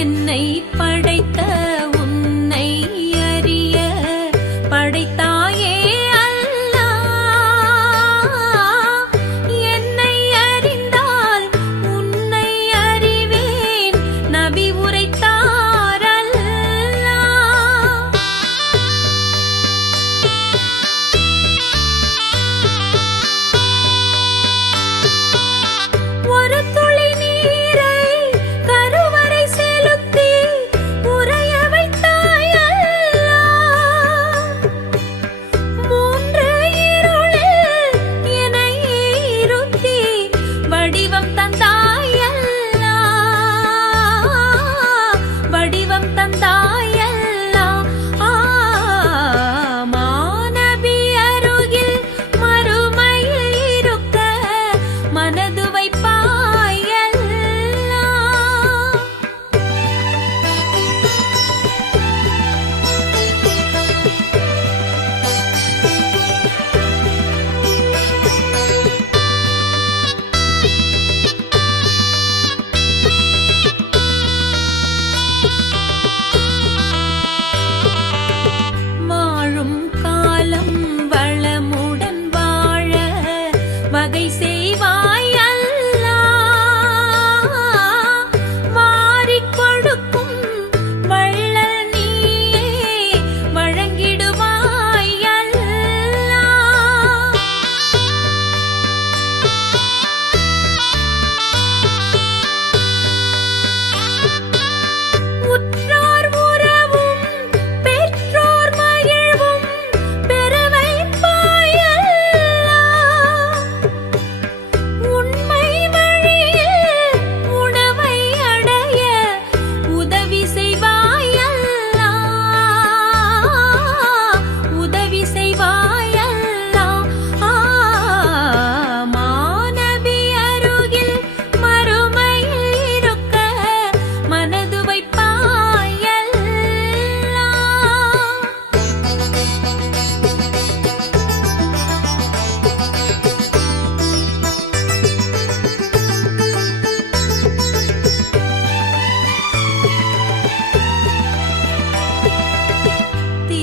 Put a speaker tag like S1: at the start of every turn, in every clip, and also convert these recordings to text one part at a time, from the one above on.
S1: என்னை படைத்த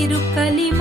S1: తిరుకలి